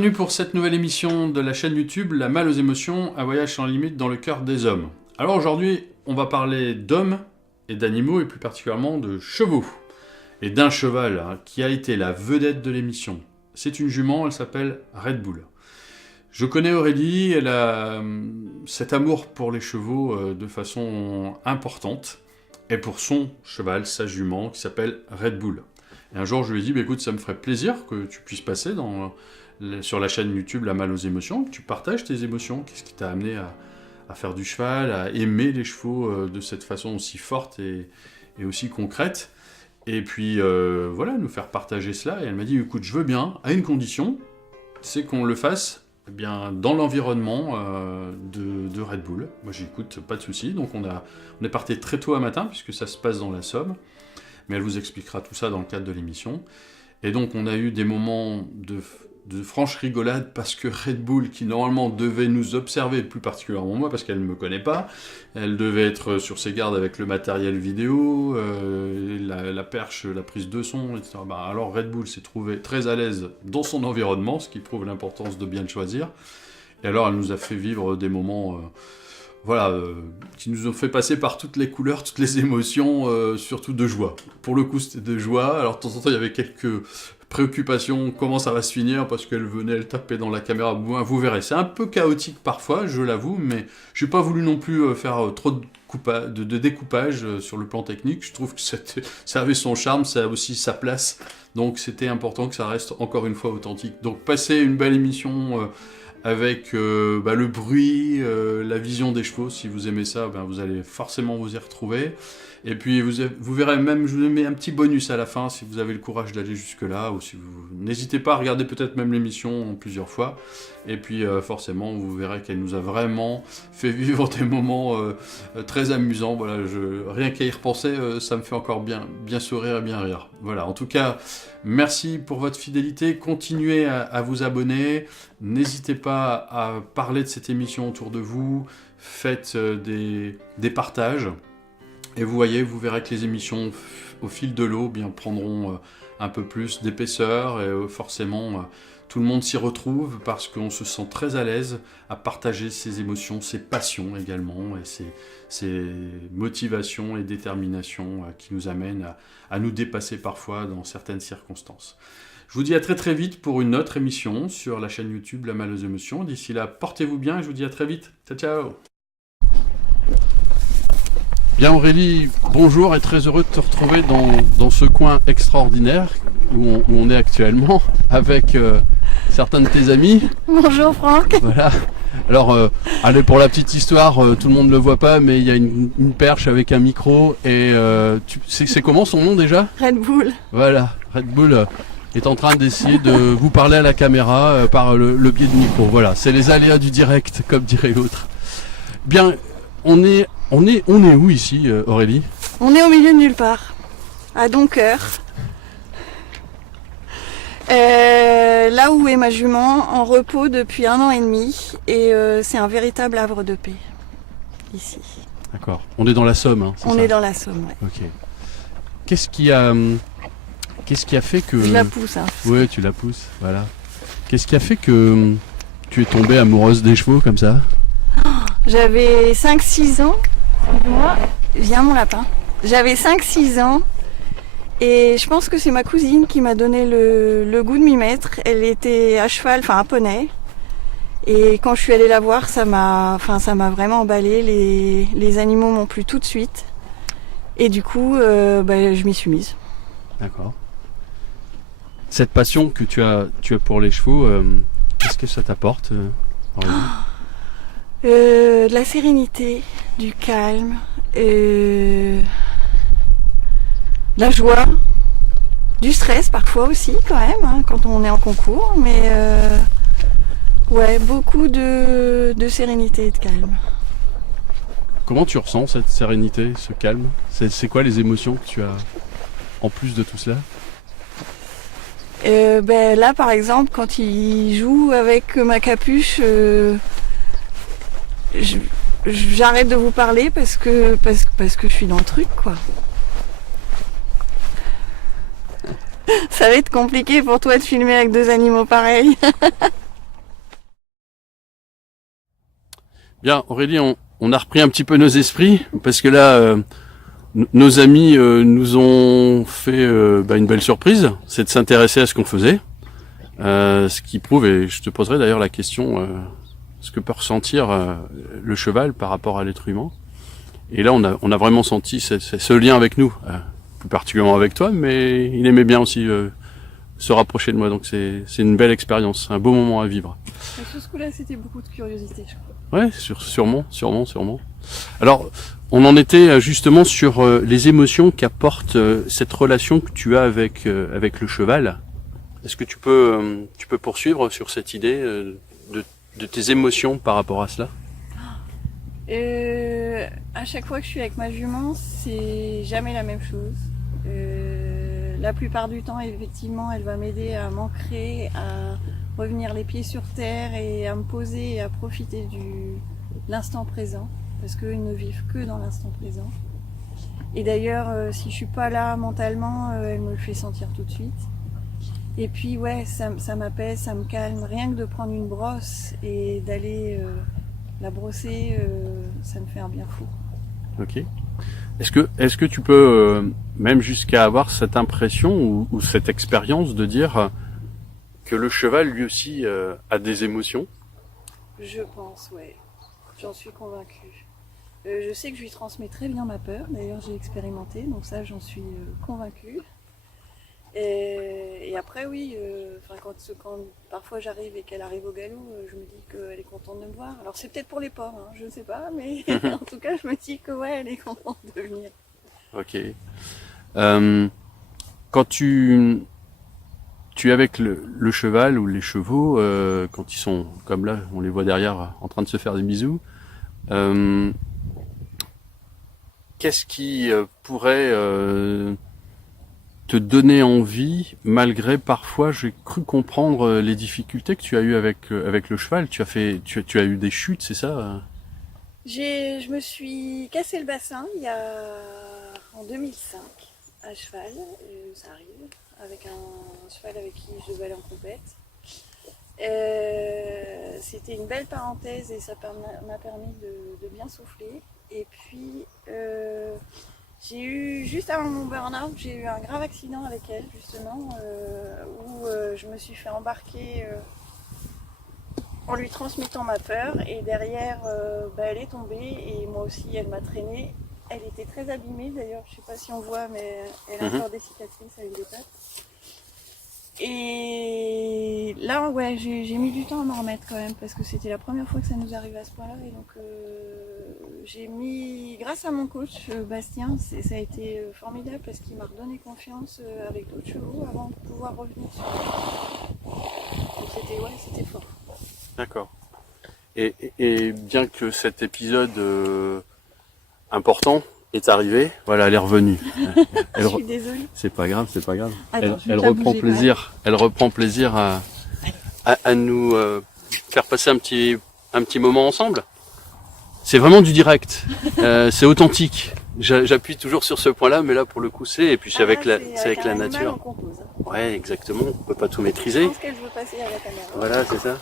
Bienvenue pour cette nouvelle émission de la chaîne YouTube La Malle aux émotions, un voyage sans limite dans le cœur des hommes. Alors aujourd'hui, on va parler d'hommes et d'animaux, et plus particulièrement de chevaux. Et d'un cheval qui a été la vedette de l'émission. C'est une jument, elle s'appelle Red Bull. Je connais Aurélie, elle a cet amour pour les chevaux de façon importante, et pour son cheval, sa jument, qui s'appelle Red Bull. Et un jour, je lui ai dit, écoute, ça me ferait plaisir que tu puisses passer sur la chaîne YouTube La Malle aux émotions, que tu partages tes émotions. Qu'est-ce qui t'a amené à faire du cheval, à aimer les chevaux de cette façon aussi forte et aussi concrète. Et puis, voilà, nous faire partager cela. Et elle m'a dit, écoute, je veux bien, à une condition, c'est qu'on le fasse dans l'environnement de Red Bull. Moi, j'écoute, pas de souci. Donc, on est parti très tôt à matin, puisque ça se passe dans la Somme. Mais elle vous expliquera tout ça dans le cadre de l'émission. Et donc, on a eu des moments de franche rigolade, parce que Red Bull, qui normalement devait nous observer, plus particulièrement moi, parce qu'elle ne me connaît pas, elle devait être sur ses gardes avec le matériel vidéo, la perche, la prise de son, etc. Alors Red Bull s'est trouvé très à l'aise dans son environnement, ce qui prouve l'importance de bien le choisir. Et alors elle nous a fait vivre des moments... qui nous ont fait passer par toutes les couleurs, toutes les émotions, surtout de joie. Pour le coup, c'était de joie. Alors, de temps en temps, il y avait quelques préoccupations, comment ça va se finir, parce qu'elle venait, elle tapait dans la caméra. Vous verrez, c'est un peu chaotique parfois, je l'avoue, mais je n'ai pas voulu non plus faire trop de découpage sur le plan technique. Je trouve que ça avait son charme, ça a aussi sa place. Donc, c'était important que ça reste, encore une fois, authentique. Donc, passez une belle émission... avec le bruit, la vision des chevaux. Si vous aimez ça, vous allez forcément vous y retrouver. Et puis vous verrez même, je vous mets un petit bonus à la fin, si vous avez le courage d'aller jusque-là, ou si vous n'hésitez pas à regarder peut-être même l'émission plusieurs fois. Et puis forcément, vous verrez qu'elle nous a vraiment fait vivre des moments très amusants. Voilà, rien qu'à y repenser, ça me fait encore bien sourire et bien rire. Voilà, en tout cas, merci pour votre fidélité. Continuez à vous abonner. N'hésitez pas à parler de cette émission autour de vous. Faites des partages. Et vous verrez que les émissions, au fil de l'eau, prendront un peu plus d'épaisseur. Et forcément, tout le monde s'y retrouve parce qu'on se sent très à l'aise à partager ses émotions, ses passions également, et ses motivations et déterminations qui nous amènent à nous dépasser parfois dans certaines circonstances. Je vous dis à très très vite pour une autre émission sur la chaîne YouTube La Malle aux émotions. D'ici là, portez-vous bien et je vous dis à très vite. Ciao, ciao. Bien Aurélie, bonjour et très heureux de te retrouver dans ce coin extraordinaire où on est actuellement avec certains de tes amis. Bonjour Franck. Voilà. Alors, allez, pour la petite histoire, tout le monde ne le voit pas, mais il y a une perche avec un micro et c'est comment son nom déjà ? Red Bull. Voilà, Red Bull est en train d'essayer de vous parler à la caméra par le biais du micro. Voilà, c'est les aléas du direct, comme dirait l'autre. Bien, on est où ici, Aurélie ? On est au milieu de nulle part, à Doncoeur. Là où est ma jument, en repos depuis 1 an et demi, et c'est un véritable havre de paix, ici. D'accord. On est dans la Somme, hein, On est dans la Somme, ouais. Ok. Qu'est-ce qui a fait que... Je la pousse, hein. Oui, tu la pousses, voilà. Qu'est-ce qui a fait que tu es tombée amoureuse des chevaux comme ça ? J'avais 5-6 ans. Moi, viens mon lapin. J'avais 5-6 ans et je pense que c'est ma cousine qui m'a donné le goût de m'y mettre. Elle était à cheval, enfin à poney. Et quand je suis allée la voir, ça m'a vraiment emballé. Les animaux m'ont plu tout de suite. Et du coup, je m'y suis mise. D'accord. Cette passion que tu as pour les chevaux, qu'est-ce que ça t'apporte, Aurélie ? De la sérénité, du calme, de la joie, du stress parfois aussi quand même, hein, quand on est en concours, mais beaucoup de sérénité et de calme. Comment tu ressens cette sérénité, ce calme ? C'est quoi les émotions que tu as en plus de tout cela ? Là par exemple, quand il joue avec ma capuche, j'arrête de vous parler parce que je suis dans le truc, quoi. Ça va être compliqué pour toi de filmer avec 2 animaux pareils. Bien, Aurélie, on a repris un petit peu nos esprits, parce que là, nos amis nous ont fait une belle surprise, c'est de s'intéresser à ce qu'on faisait. Ce qui prouve, et je te poserai d'ailleurs la question, ce que peut ressentir le cheval par rapport à l'être humain. Et là, on a vraiment senti ce lien avec nous, plus particulièrement avec toi, mais il aimait bien aussi se rapprocher de moi. Donc c'est une belle expérience, un beau moment à vivre. Et sur ce coup-là, c'était beaucoup de curiosité, je crois. Ouais, sûrement. Alors, on en était justement sur les émotions qu'apporte cette relation que tu as avec le cheval. Est-ce que tu peux poursuivre sur cette idée de tes émotions par rapport à cela? À chaque fois que je suis avec ma jument, c'est jamais la même chose. La plupart du temps, effectivement, elle va m'aider à m'ancrer, à revenir les pieds sur terre et à me poser et à profiter de l'instant présent, parce qu'eux ne vivent que dans l'instant présent. Et d'ailleurs, si je suis pas là mentalement, elle me le fait sentir tout de suite. Et puis ouais, ça m'apaise, ça me calme. Rien que de prendre une brosse et d'aller la brosser, ça me fait un bien fou. Ok. Est-ce que tu peux même jusqu'à avoir cette impression ou cette expérience de dire que le cheval lui aussi a des émotions? Je pense, ouais. J'en suis convaincue. Je sais que je lui transmets très bien ma peur. D'ailleurs, j'ai expérimenté, donc ça, j'en suis convaincue. Et après, oui, quand parfois j'arrive et qu'elle arrive au galop, je me dis qu'elle est contente de me voir. Alors c'est peut-être pour les porcs, hein, je ne sais pas, mais en tout cas, je me dis que ouais, elle est contente de venir. Ok. Quand tu es avec le cheval ou les chevaux, quand ils sont comme là, on les voit derrière en train de se faire des bisous, qu'est-ce qui pourrait te donner envie, malgré parfois, j'ai cru comprendre les difficultés que tu as eues avec le cheval. Tu as eu des chutes, c'est ça? Je me suis cassé le bassin en 2005 à cheval, ça arrive, avec un cheval avec qui je devais aller en compète. C'était une belle parenthèse et ça m'a permis de bien souffler. Et puis j'ai eu, juste avant mon burn-out, j'ai eu un grave accident avec elle justement, où je me suis fait embarquer en lui transmettant ma peur et derrière elle est tombée et moi aussi elle m'a traînée. Elle était très abîmée d'ailleurs, je sais pas si on voit mais elle a encore des cicatrices à une des pattes. Et là ouais j'ai mis du temps à m'en remettre quand même parce que c'était la première fois que ça nous arrivait à ce point-là et donc j'ai mis, grâce à mon coach Bastien, ça a été formidable parce qu'il m'a redonné confiance avec d'autres chevaux avant de pouvoir revenir sur lui. Donc c'était fort. D'accord. Et bien que cet épisode important est arrivé, voilà, elle est revenue. Je suis désolée. C'est pas grave. Attends, Elle reprend plaisir à nous faire passer un petit moment ensemble. C'est vraiment du direct, c'est authentique. J'appuie toujours sur ce point-là, mais là pour le coup et puis c'est avec la nature. Ouais, exactement. On peut pas tout maîtriser. Je pense qu'elle veut passer à la caméra. Voilà, c'est ça.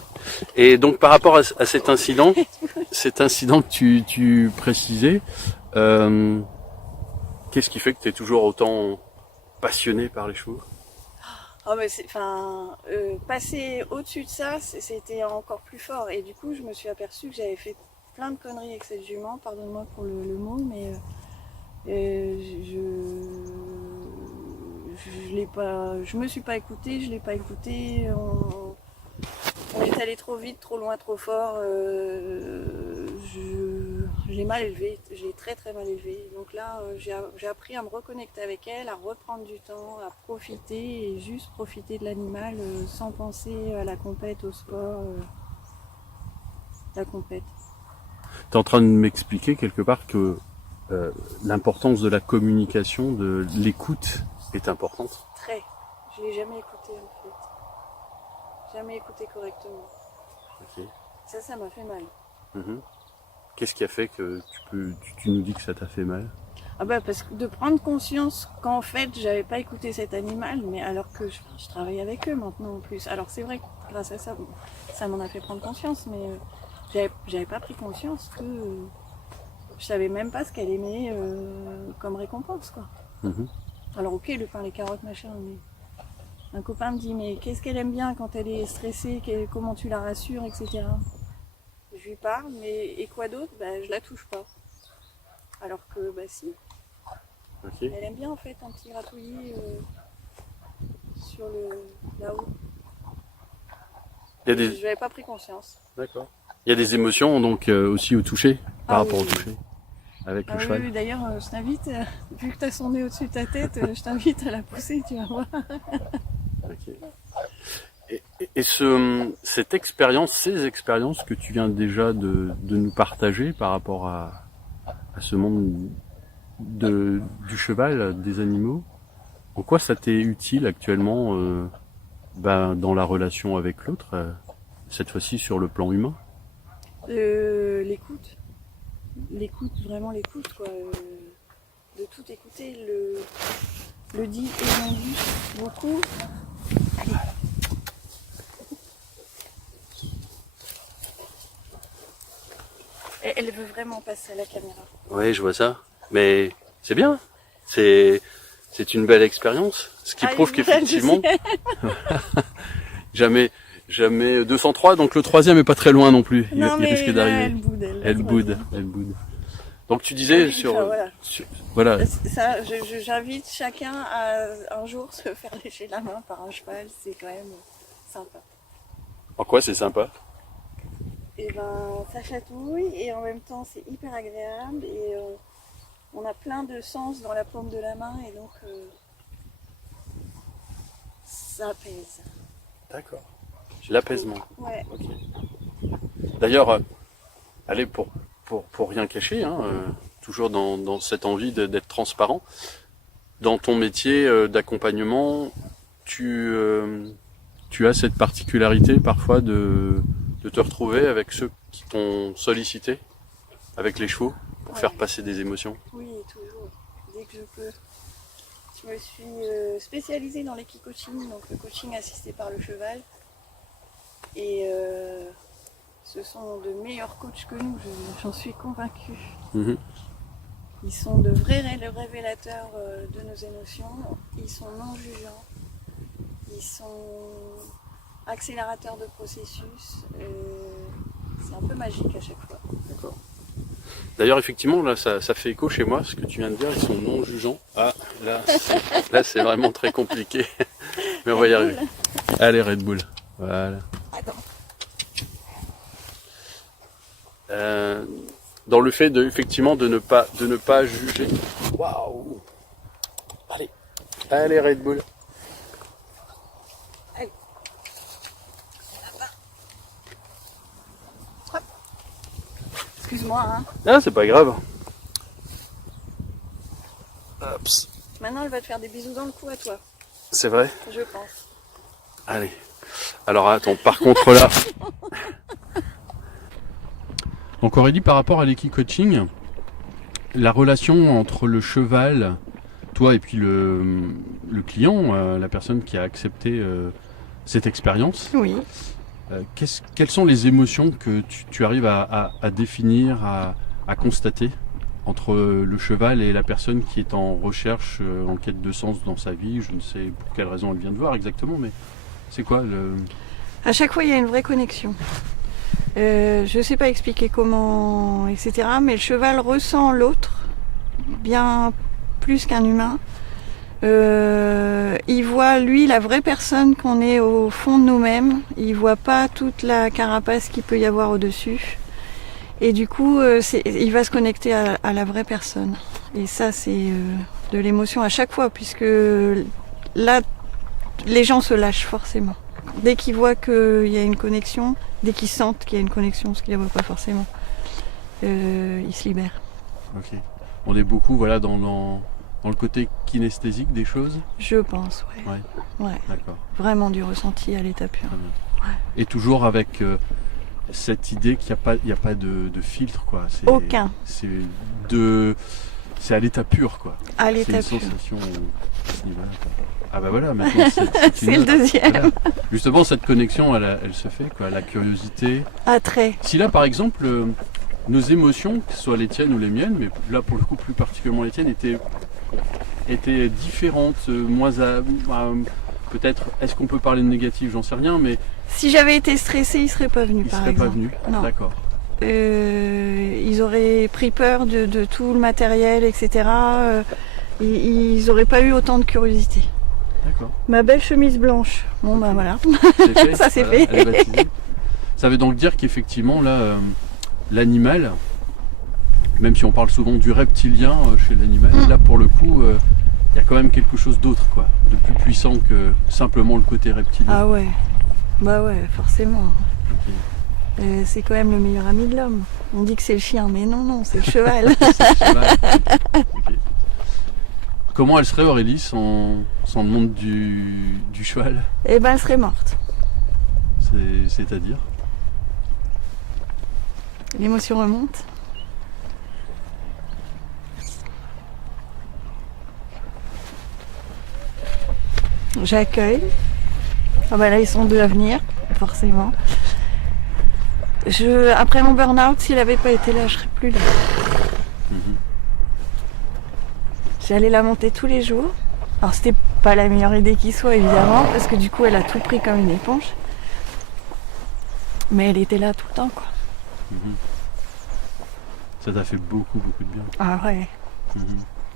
Et donc par rapport à cet incident que tu précisais, qu'est-ce qui fait que tu es toujours autant passionné par les chevaux? Oh mais passer au-dessus de ça, c'était encore plus fort. Et du coup, je me suis aperçue que j'avais fait plein de conneries avec cette jument, pardonne-moi pour le mot, mais je me suis pas écoutée, je l'ai pas écoutée, on est allé trop vite, trop loin, trop fort, je l'ai mal élevée, je l'ai très très mal élevée. Donc là, j'ai appris à me reconnecter avec elle, à reprendre du temps, à profiter et juste profiter de l'animal sans penser à la compète, au sport, la compète. Tu es en train de m'expliquer quelque part que l'importance de la communication, de l'écoute est importante? Très. Je l'ai jamais écouté en fait. Jamais écouté correctement. Okay. Ça m'a fait mal. Qu'est-ce qui a fait que tu nous dis que ça t'a fait mal? Ah bah parce que de prendre conscience qu'en fait j'avais pas écouté cet animal, mais alors que je travaille avec eux maintenant en plus. Alors c'est vrai que grâce à ça, ça m'en a fait prendre conscience, mais J'avais pas pris conscience que je savais même pas ce qu'elle aimait comme récompense, quoi. Alors ok, le pain, les carottes, machin, mais un copain me dit mais qu'est-ce qu'elle aime bien quand elle est stressée, comment tu la rassures, etc. Je lui parle, mais et quoi d'autre? Je la touche pas. Alors que si. Okay. Elle aime bien en fait un petit gratouillis sur là-haut. Je n'avais pas pris conscience. D'accord. Il y a des émotions donc aussi au toucher, par rapport au toucher, avec le cheval. Oui, d'ailleurs, je t'invite, vu que tu as son nez au-dessus de ta tête, je t'invite à la pousser, tu vas voir. Okay. Et cette expérience, ces expériences que tu viens déjà de nous partager par rapport à ce monde du cheval, des animaux, en quoi ça t'est utile actuellement dans la relation avec l'autre, cette fois-ci sur le plan humain? L'écoute, vraiment l'écoute, quoi. De tout écouter, le dit et non dit, beaucoup. Allez. Elle veut vraiment passer à la caméra. Oui, je vois ça. Mais c'est bien. C'est une belle expérience. Ce qui prouve qu'effectivement, jamais 203, donc le troisième est pas très loin non plus. Non, il risque d'arriver. Elle boude. Donc tu disais voilà. Ça, j'invite chacun à un jour se faire lécher la main par un cheval, c'est quand même sympa. En quoi c'est sympa? Et ça chatouille et en même temps c'est hyper agréable et on a plein de sens dans la paume de la main et donc ça apaise. D'accord. L'apaisement. Ouais. Okay. D'ailleurs, allez, pour rien cacher, toujours dans cette envie d'être transparent, dans ton métier d'accompagnement, tu as cette particularité parfois de te retrouver avec ceux qui t'ont sollicité, avec les chevaux, pour faire passer des émotions. Oui, toujours, dès que je peux. Je me suis spécialisée dans l'équicoaching, donc le coaching assisté par le cheval. Et ce sont de meilleurs coachs que nous, j'en suis convaincue. Ils sont de vrais révélateurs de nos émotions, ils sont non jugeants, ils sont accélérateurs de processus, c'est un peu magique à chaque fois. D'accord. D'ailleurs, effectivement, là, ça fait écho chez moi, ce que tu viens de dire, ils sont non jugeants. Ah, là c'est vraiment très compliqué, mais on va y arriver. Allez, Red Bull, voilà. Attends. Dans le fait effectivement de ne pas juger. Waouh! Allez, Red Bull. Allez. Hop. Excuse-moi, hein. Ah, c'est pas grave. Ops. Maintenant, elle va te faire des bisous dans le cou à toi. C'est vrai? Je pense. Allez. Alors attends, par contre là. Donc Aurélie, par rapport à l'équicoaching, la relation entre le cheval, toi et puis le client, la personne qui a accepté cette expérience, oui. Quelles sont les émotions que tu arrives à définir, à constater entre le cheval et la personne qui est en recherche, en quête de sens dans sa vie? Je ne sais pour quelle raison elle vient de voir exactement, mais c'est quoi le... À chaque fois, il y a une vraie connexion. Je ne sais pas expliquer comment, etc. Mais le cheval ressent l'autre bien plus qu'un humain. Il voit, lui, la vraie personne qu'on est au fond de nous-mêmes. Il voit pas toute la carapace qu'il peut y avoir au-dessus. Et du coup, il va se connecter à la vraie personne. Et ça, c'est de l'émotion à chaque fois, puisque là, les gens se lâchent forcément. Dès qu'ils voient qu'il y a une connexion, dès qu'ils sentent qu'il y a une connexion, ce qu'ils ne voient pas forcément, ils se libèrent. Ok. On est beaucoup dans le côté kinesthésique des choses? Je pense, ouais. D'accord. Vraiment du ressenti à l'état pur. Ouais. Et toujours avec cette idée qu'il n'y a pas de filtre, quoi. Aucun. C'est c'est à l'état pur, quoi. À l'état c'est une pur. sensation à ce niveau-là, quoi. Ah bah voilà, maintenant c'est C'est le deuxième. Voilà. Justement, cette connexion, elle se fait, quoi. La curiosité. Ah, très. Si là, par exemple, nos émotions, que ce soit les tiennes ou les miennes, mais là, pour le coup, plus particulièrement les tiennes, étaient différentes, peut-être, est-ce qu'on peut parler de négatif, j'en sais rien, mais Si j'avais été stressée, ils seraient pas venus, ils par seraient exemple. pas venus. Non. D'accord. Ils auraient pris peur de tout le matériel, etc. Ils auraient pas eu autant de curiosité. D'accord. Ma belle chemise blanche. Bon, bah voilà. C'est fait. Ça, c'est Voilà, fait. elle est baptisée. Ça veut donc dire qu'effectivement, là, l'animal, même si on parle souvent du reptilien chez l'animal, là, pour le coup, il y a quand même quelque chose d'autre, quoi, de plus puissant que simplement le côté reptilien. Ah ouais. Bah ouais, forcément. Ok. C'est quand même le meilleur ami de l'homme. On dit que c'est le chien, mais non, c'est le cheval. C'est le cheval. Ok. Comment elle serait, Aurélie, sans le monde du cheval? Eh ben, elle serait morte. C'est-à-dire? L'émotion remonte. J'accueille. Ah bah là, ils sont deux à venir, forcément. Après mon burn-out, s'il n'avait pas été là, je serais plus là. Mhm. J'allais la monter tous les jours. Alors c'était pas la meilleure idée qui soit, évidemment, parce que du coup, elle a tout pris comme une éponge. Mais elle était là tout le temps, quoi. Mhm. Ça t'a fait beaucoup, beaucoup de bien. Ah ouais. Mhm.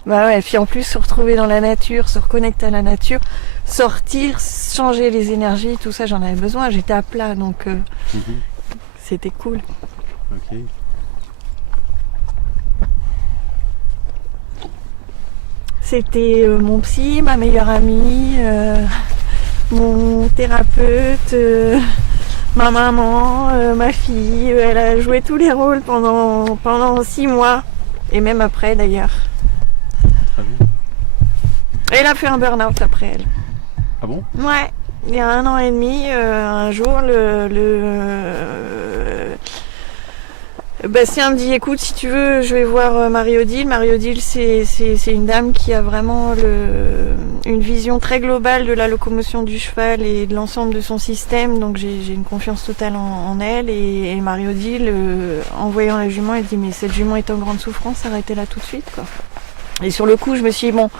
Bah ouais, et puis en plus se retrouver dans la nature, se reconnecter à la nature, sortir, changer les énergies, tout ça j'en avais besoin, j'étais à plat donc Mhm. c'était cool. Ok. C'était mon psy, ma meilleure amie, mon thérapeute, ma maman, ma fille, elle a joué tous les rôles pendant 6 mois et même après d'ailleurs. Très bien. Elle a fait un burn-out après elle. Ah bon? Ouais, il y a 1 an et demi, un jour, Bastien me dit écoute, si tu veux, je vais voir Marie-Odile. Marie-Odile, c'est une dame qui a vraiment une vision très globale de la locomotion du cheval et de l'ensemble de son système. Donc j'ai une confiance totale en elle. Et Marie-Odile, en voyant la jument, elle dit mais cette jument est en grande souffrance, arrêtez-la tout de suite, quoi. Et sur le coup, je me suis dit bon,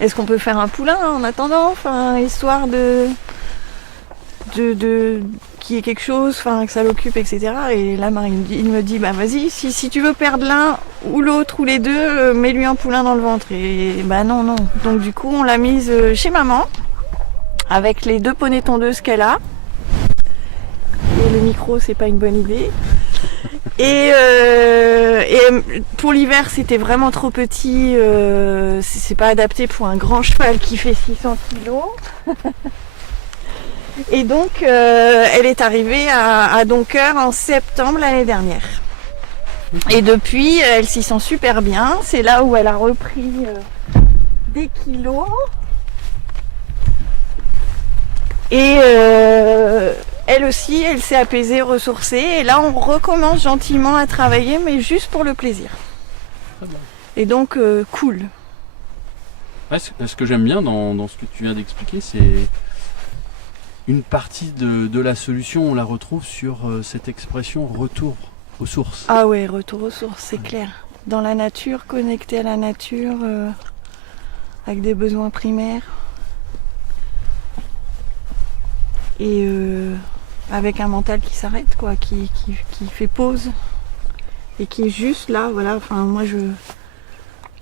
est-ce qu'on peut faire un poulain en attendant, enfin, histoire de qu'il y ait quelque chose, enfin, que ça l'occupe, etc. Et là, il me dit, bah vas-y, si tu veux perdre l'un ou l'autre ou les deux, mets-lui un poulain dans le ventre. Et bah non. Donc du coup, on l'a mise chez maman, avec les 2 poneys tondeuses qu'elle a. Et le micro, c'est pas une bonne idée. Et pour l'hiver, c'était vraiment trop petit. C'est pas adapté pour un grand cheval qui fait 600 kilos. Et donc, elle est arrivée à Doncoeur en septembre l'année dernière. Et depuis, elle s'y sent super bien. C'est là où elle a repris des kilos. Et elle aussi, elle s'est apaisée, ressourcée. Et là, on recommence gentiment à travailler, mais juste pour le plaisir. Très bien. Et donc, cool. Ouais, ce que j'aime bien dans ce que tu viens d'expliquer, c'est une partie de la solution, on la retrouve sur cette expression retour aux sources. Ah ouais, retour aux sources, c'est clair. Dans la nature, connecté à la nature, avec des besoins primaires. Et avec un mental qui s'arrête, quoi, qui fait pause. Et qui est juste là, voilà. Enfin, moi,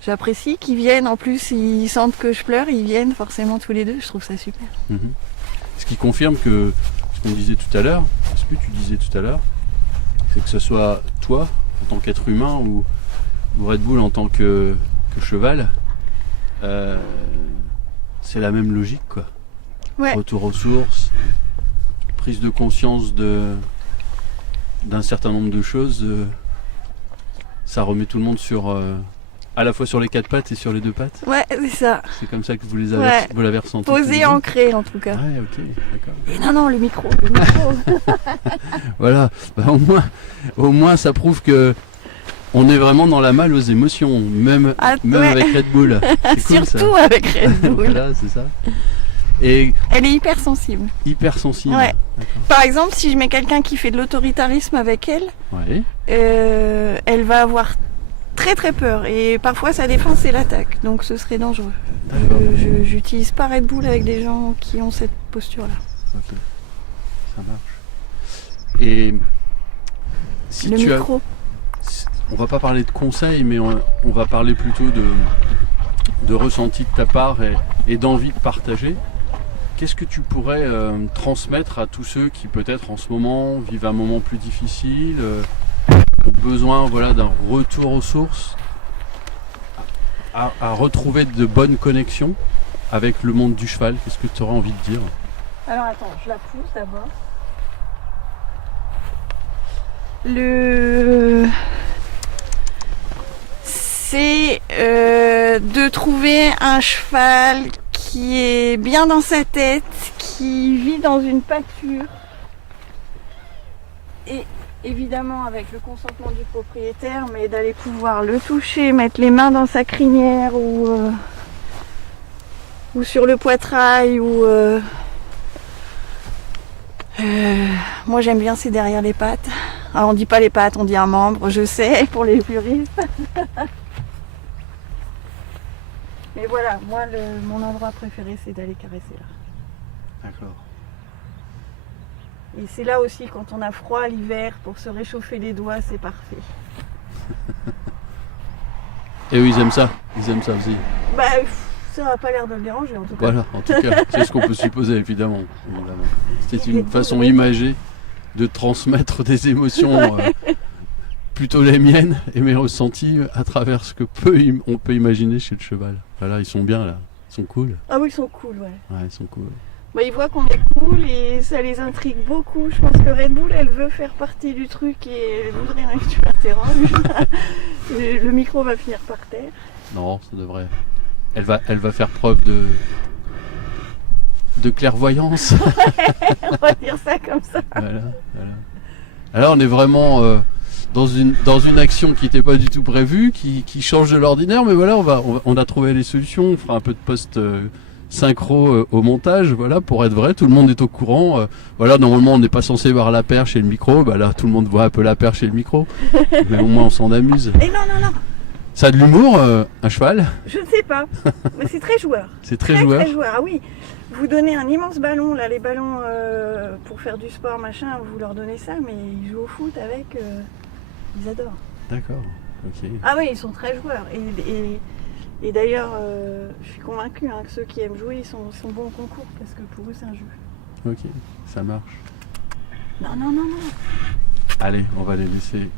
j'apprécie qu'ils viennent. En plus, ils sentent que je pleure, ils viennent forcément tous les deux. Je trouve ça super. Mhm. Ce qui confirme que ce qu'on disait tout à l'heure, ce que tu disais tout à l'heure, c'est que ce soit toi en tant qu'être humain ou Red Bull en tant que cheval, c'est la même logique, quoi. Ouais. Retour aux sources, prise de conscience d'un certain nombre de choses, ça remet tout le monde à la fois sur les 4 pattes et sur les 2 pattes. Ouais, c'est ça. C'est comme ça que vous Ouais. vous l'avez ressenti. Posé, ancré en tout cas. Ouais, ok, d'accord. Et non, le micro. Voilà, bah, au moins ça prouve que On est vraiment dans la malle aux émotions, même ouais. avec Red Bull. C'est cool, Surtout ça. avec Red Bull. Voilà, c'est ça. Et Elle est hypersensible. hypersensible. Ouais. D'accord. Par exemple, si je mets quelqu'un qui fait de l'autoritarisme avec elle, Ouais. elle va avoir très très peur. Et parfois sa défense c'est l'attaque. Donc ce serait dangereux. D'accord. J'utilise pas Red Bull avec des gens qui ont cette posture-là. Ok. Ça marche. Et si Le tu as... micro. On va pas parler de conseils, mais on va parler plutôt de ressenti de ta part et d'envie de partager. Qu'est-ce que tu pourrais transmettre à tous ceux qui peut-être en ce moment vivent un moment plus difficile, ont besoin d'un retour aux sources, à retrouver de bonnes connexions avec le monde du cheval? Qu'est-ce que tu aurais envie de dire? Alors attends, je la pousse d'abord. C'est de trouver un cheval qui est bien dans sa tête, qui vit dans une pâture. Et évidemment avec le consentement du propriétaire, mais d'aller pouvoir le toucher, mettre les mains dans sa crinière ou sur le poitrail moi j'aime bien c'est derrière les pattes. Alors on dit pas les pattes, on dit un membre, je sais, pour les puristes. Mais voilà, moi mon endroit préféré c'est d'aller caresser là. D'accord. Et c'est là aussi quand on a froid l'hiver, pour se réchauffer les doigts, c'est parfait. Et eux ils aiment ça aussi. Bah ça n'a pas l'air de le déranger en tout cas. Voilà, en tout cas, c'est ce qu'on peut supposer évidemment. C'était une façon imagée de transmettre des émotions, plutôt les miennes et mes ressentis à travers ce que on peut imaginer chez le cheval. Voilà, ils sont bien là, ils sont cool. Ah oui, ils sont cool, ouais. Ouais, ils sont cool. Bah, ils voient qu'on est cool et ça les intrigue beaucoup. Je pense que Red Bull, elle veut faire partie du truc et elle voudrait récupérer le terrain. Le micro va finir par terre. Non, ça devrait. Elle va faire preuve de clairvoyance. On va dire ça comme ça. Voilà. Alors on est vraiment dans une action qui n'était pas du tout prévue, qui change de l'ordinaire, mais voilà, on a trouvé les solutions. On fera un peu de post synchro au montage, voilà, pour être vrai. Tout le monde est au courant. Voilà, normalement on n'est pas censé voir la perche et le micro. Bah là, tout le monde voit un peu la perche et le micro. Mais au moins on s'en amuse. Et non. Ça a de l'humour, un cheval? Je ne sais pas, mais c'est très joueur. C'est très joueur. Très joueur, ah oui. Vous donnez un immense ballon, là, les ballons pour faire du sport, machin, vous leur donnez ça, mais ils jouent au foot avec, ils adorent. D'accord, ok. Ah oui, ils sont très joueurs. Et d'ailleurs, je suis convaincue que ceux qui aiment jouer, ils sont bons au concours, parce que pour eux, c'est un jeu. Ok, ça marche. Non. Allez, on va les laisser.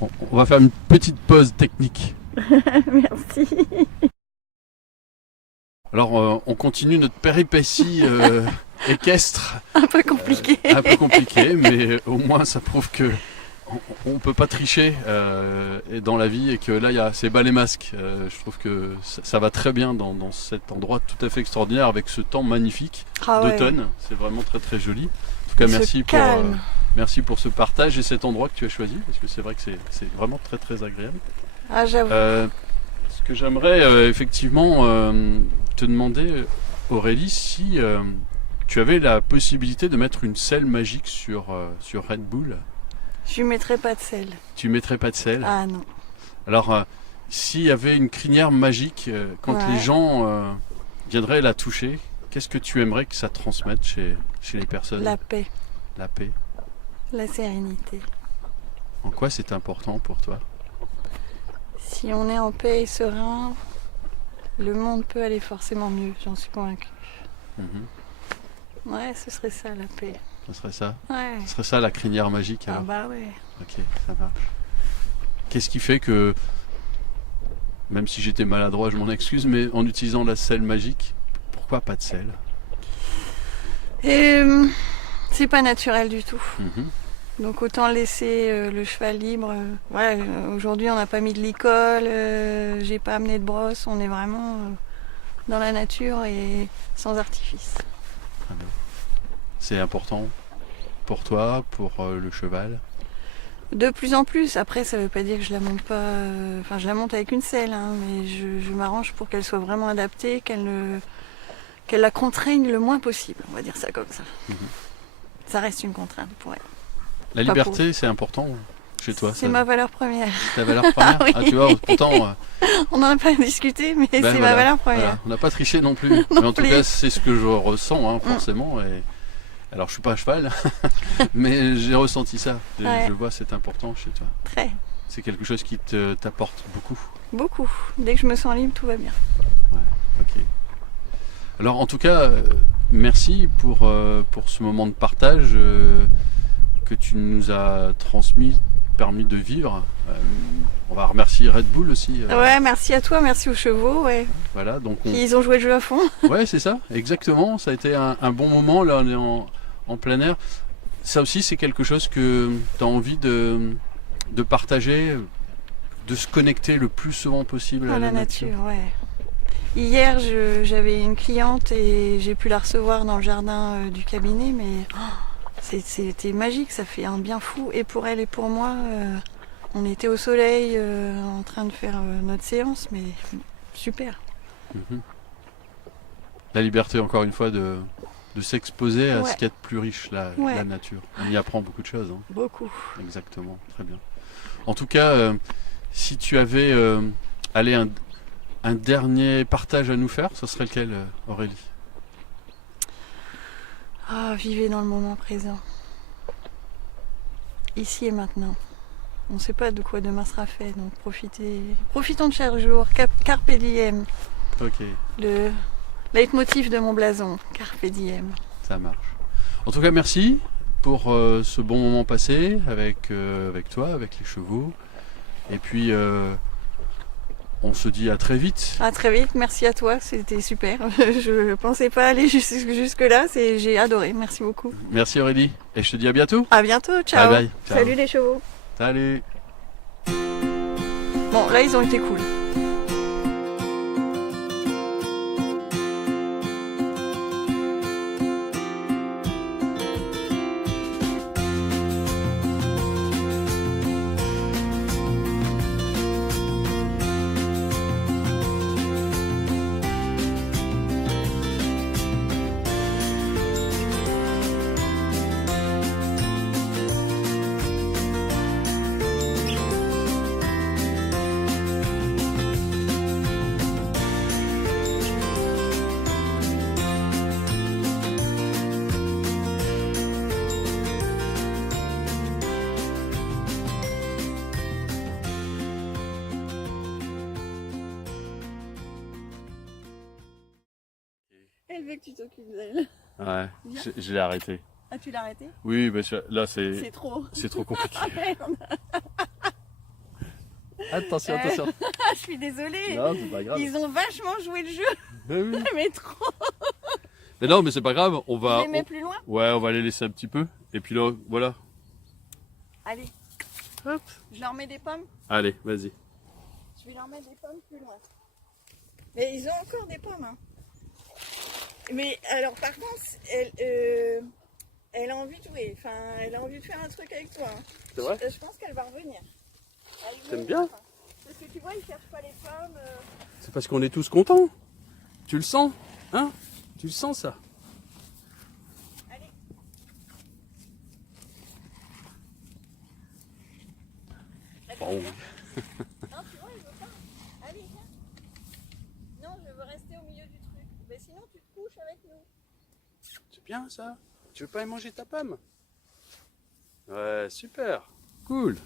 On va faire une petite pause technique. Merci. Alors, on continue notre péripétie équestre. Un peu compliqué. Un peu compliqué, mais au moins ça prouve que on peut pas tricher et dans la vie et que là, c'est bas les masques. Je trouve que ça va très bien dans cet endroit tout à fait extraordinaire avec ce temps magnifique d'automne. C'est vraiment très très joli. En tout cas, merci pour ce partage et cet endroit que tu as choisi parce que c'est vrai que c'est vraiment très très agréable. Ah, j'avoue. Ce que j'aimerais effectivement te demander, Aurélie, si tu avais la possibilité de mettre une selle magique sur Red Bull. Je ne mettrais pas de sel. Tu mettrais pas de selle? Ah non. Alors, s'il y avait une crinière magique, quand les gens viendraient la toucher, qu'est-ce que tu aimerais que ça transmette chez les personnes? La paix. La paix. La sérénité. En quoi c'est important pour toi? Si on est en paix et serein, le monde peut aller forcément mieux, j'en suis convaincue. Ouais, ce serait ça la paix. Ce serait ça? Ouais. Ce serait ça la crinière magique alors? Ah bah ouais. Ok, ça marche. Qu'est-ce qui fait que, même si j'étais maladroit, je m'en excuse, mais en utilisant la selle magique, pourquoi pas de selle? C'est pas naturel du tout. Donc autant laisser le cheval libre. Aujourd'hui on n'a pas mis de licol, j'ai pas amené de brosse, on est vraiment dans la nature et sans artifice. C'est important pour toi, pour le cheval? De plus en plus. Après, ça veut pas dire que je la monte pas. Enfin, je la monte avec une selle, hein, mais je m'arrange pour qu'elle soit vraiment adaptée, qu'elle la contraigne le moins possible. On va dire ça comme ça. Ça reste une contrainte pour elle. La liberté, c'est important chez toi. C'est ma valeur première. Ta valeur première. Oui. Ah, tu vois, pourtant. On n'en a pas discuté, mais c'est voilà, ma valeur première. Voilà. On n'a pas triché non plus. Mais en tout cas, c'est ce que je ressens, hein, forcément. Et... Alors, je suis pas à cheval, mais j'ai ressenti ça. Ouais. Je vois, c'est important chez toi. Très. C'est quelque chose qui t'apporte beaucoup. Beaucoup. Dès que je me sens libre, tout va bien. Ouais, ok. Alors, en tout cas, merci pour ce moment de partage que tu nous as transmis, permis de vivre. On va remercier Red Bull aussi. Ouais, merci à toi, merci aux chevaux. Ouais. Voilà, donc Ils ont joué le jeu à fond. Ouais, c'est ça, exactement. Ça a été un bon moment, là, on est en plein air. Ça aussi, c'est quelque chose que tu as envie de partager, de se connecter le plus souvent possible À la nature. Ouais. Hier, j'avais une cliente et j'ai pu la recevoir dans le jardin du cabinet, mais c'était magique, ça fait un bien fou. Et pour elle et pour moi, on était au soleil en train de faire notre séance, mais super. La liberté, encore une fois, de s'exposer à Ouais. ce qu'il y a de plus riche, la nature. On y apprend beaucoup de choses. Hein. Beaucoup. Exactement, très bien. En tout cas, si tu avais un dernier partage à nous faire, ce serait lequel, Aurélie? Ah, vivez dans le moment présent. Ici et maintenant. On ne sait pas de quoi demain sera fait, donc profitons de chaque jour. Carpe diem. Ok, Le leitmotiv de mon blason. Carpe diem. ça marche. En tout cas, merci pour ce bon moment passé avec toi, avec les chevaux. Et puis, on se dit à très vite. À très vite, merci à toi, c'était super. Je pensais pas aller jusque-là, j'ai adoré, merci beaucoup. Merci Aurélie, et je te dis à bientôt. À bientôt, ciao. Bye bye. Ciao. Salut les chevaux. Salut. Bon, là ils ont été cool. Elle veut que tu t'occupes d'elle. Ouais, je l'ai arrêté. Ah, tu l'as arrêté? Oui, mais là C'est trop. c'est trop compliqué. Ah, merde. Attention, attention. Je suis désolée. Non, c'est pas grave. Ils ont vachement joué le jeu, Mais oui. mais trop. Mais non, mais c'est pas grave, on Je va... les mets plus loin? Ouais, on va les laisser un petit peu. Et puis là, voilà. Allez, Hop. je leur mets des pommes. Allez, vas-y. Je vais leur mettre des pommes plus loin. Mais ils ont encore des pommes. Hein. Mais alors par contre, elle a envie de jouer. Enfin, elle a envie de faire un truc avec toi. Hein. C'est vrai? Je pense qu'elle va revenir. T'aimes bien? Enfin, parce que tu vois, ils cherchent pas les pommes. C'est parce qu'on est tous contents. Tu le sens? Hein? Tu le sens ça? Allez. Bon. Non, tu vois, elle veut pas. Allez, viens. Non, je veux rester au milieu du truc. Mais sinon, tu te couches avec nous. C'est bien ça? Tu veux pas y manger ta pomme? Ouais, super. Cool.